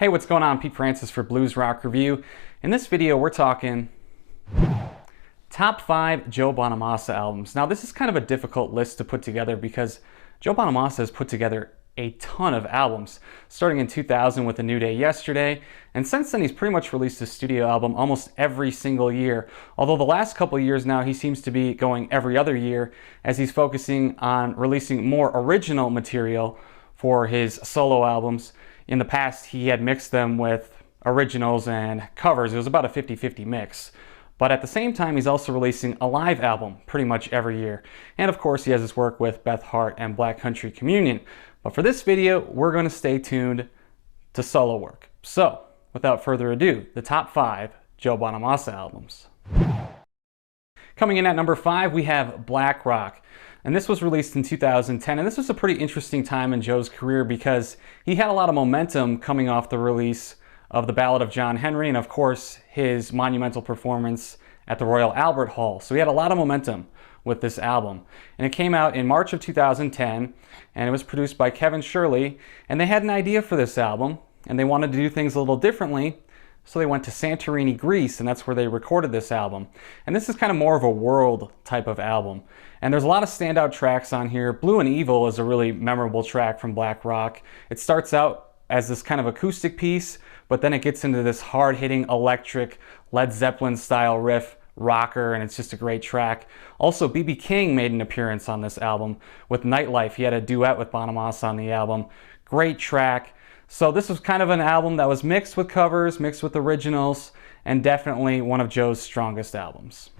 Hey, what's going on? Pete Francis for Blues Rock Review. In this video, we're talking top 5 Joe Bonamassa albums. Now, this is kind of a difficult list to put together because Joe Bonamassa has put together a ton of albums, starting in 2000 with A New Day Yesterday, and since then he's pretty much released a studio album almost every single year, although the last couple of years now he seems to be going every other year as he's focusing on releasing more original material for his solo albums. In the past, he had mixed them with originals and covers. It was about a 50-50 mix. But at the same time, he's also releasing a live album pretty much every year. And of course, he has his work with Beth Hart and Black Country Communion. But for this video, we're going to stay tuned to solo work. So, without further ado, the top 5 Joe Bonamassa albums. Coming in at number 5, we have Black Rock. And this was released in 2010, and this was a pretty interesting time in Joe's career because he had a lot of momentum coming off the release of the Ballad of John Henry and of course his monumental performance at the Royal Albert Hall. So he had a lot of momentum with this album. And it came out in March of 2010, and it was produced by Kevin Shirley, and they had an idea for this album, and they wanted to do things a little differently. So they went to Santorini, Greece, and that's where they recorded this album. And this is kind of more of a world type of album. And there's a lot of standout tracks on here. Blue and Evil is a really memorable track from Black Rock. It starts out as this kind of acoustic piece, but then it gets into this hard-hitting electric Led Zeppelin style riff rocker, and it's just a great track. Also, B.B. King made an appearance on this album with Nightlife. He had a duet with Bonamassa on the album. Great track. So this was kind of an album that was mixed with covers, mixed with originals, and definitely one of Joe's strongest albums.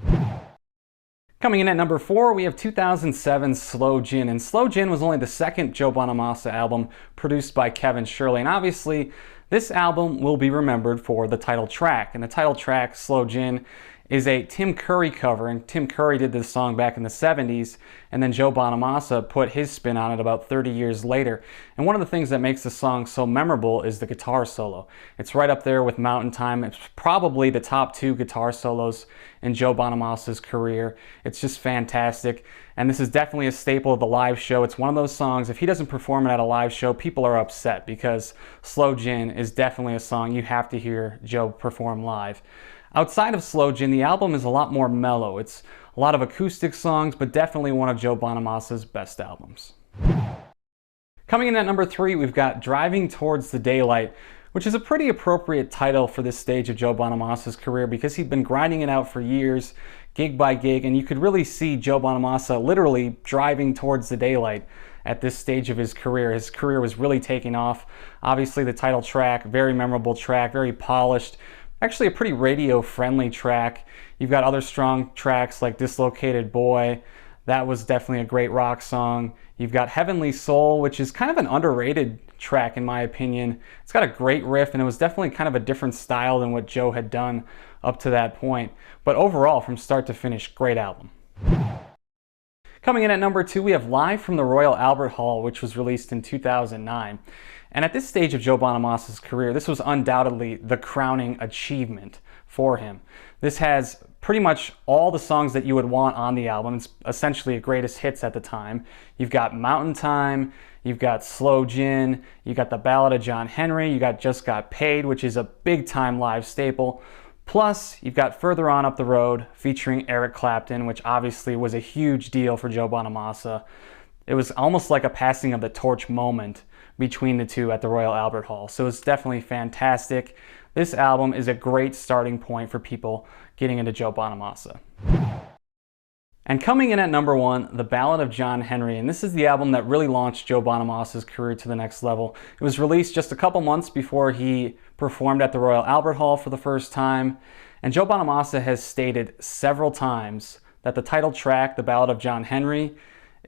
Coming in at number 4, we have 2007 Sloe Gin. And Sloe Gin was only the second Joe Bonamassa album produced by Kevin Shirley. And obviously, this album will be remembered for the title track. And the title track, Sloe Gin, is a Tim Curry cover. And Tim Curry did this song back in the 70s. And then Joe Bonamassa put his spin on it about 30 years later. And one of the things that makes the song so memorable is the guitar solo. It's right up there with Mountain Time. It's probably the top 2 guitar solos in Joe Bonamassa's career. It's just fantastic. And this is definitely a staple of the live show. It's one of those songs, if he doesn't perform it at a live show, people are upset because Sloe Gin is definitely a song you have to hear Joe perform live. Outside of Sloe Gin, the album is a lot more mellow. It's a lot of acoustic songs, but definitely one of Joe Bonamassa's best albums. Coming in at number 3, we've got Driving Towards the Daylight, which is a pretty appropriate title for this stage of Joe Bonamassa's career because he'd been grinding it out for years, gig by gig, and you could really see Joe Bonamassa literally driving towards the daylight at this stage of his career. His career was really taking off. Obviously, the title track, very memorable track, very polished, actually a pretty radio-friendly track. You've got other strong tracks like Dislocated Boy. That was definitely a great rock song. You've got Heavenly Soul, which is kind of an underrated track in my opinion. It's got a great riff, and it was definitely kind of a different style than what Joe had done up to that point. But overall, from start to finish, great album. Coming in at number 2, we have Live from the Royal Albert Hall, which was released in 2009. And at this stage of Joe Bonamassa's career, this was undoubtedly the crowning achievement for him. This has pretty much all the songs that you would want on the album. It's essentially a greatest hits at the time. You've got Mountain Time, you've got Sloe Gin, you got the Ballad of John Henry, you got Just Got Paid, which is a big time live staple. Plus, you've got Further On Up the Road featuring Eric Clapton, which obviously was a huge deal for Joe Bonamassa. It was almost like a passing of the torch moment between the two at the Royal Albert Hall. So it's definitely fantastic. This album is a great starting point for people getting into Joe Bonamassa. And coming in at number 1, The Ballad of John Henry. And this is the album that really launched Joe Bonamassa's career to the next level. It was released just a couple months before he performed at the Royal Albert Hall for the first time. And Joe Bonamassa has stated several times that the title track, The Ballad of John Henry,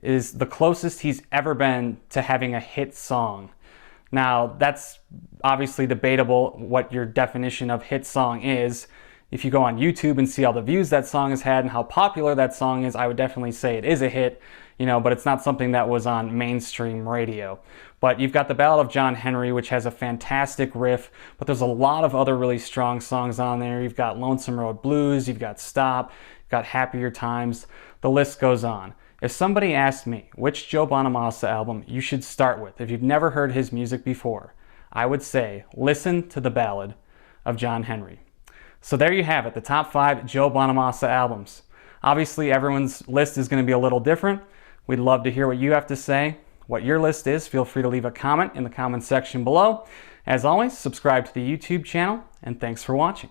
is the closest he's ever been to having a hit song. Now, that's obviously debatable what your definition of hit song is. If you go on YouTube and see all the views that song has had and how popular that song is, I would definitely say it is a hit, but it's not something that was on mainstream radio. But you've got the Ballad of John Henry, which has a fantastic riff, but there's a lot of other really strong songs on there. You've got Lonesome Road Blues, you've got Stop, you've got Happier Times, the list goes on. If somebody asked me which Joe Bonamassa album you should start with if you've never heard his music before, I would say listen to the Ballad of John Henry. So there you have it, the top 5 Joe Bonamassa albums. Obviously, everyone's list is going to be a little different. We'd love to hear what you have to say. What your list is, feel free to leave a comment in the comment section below. As always, subscribe to the YouTube channel, and thanks for watching.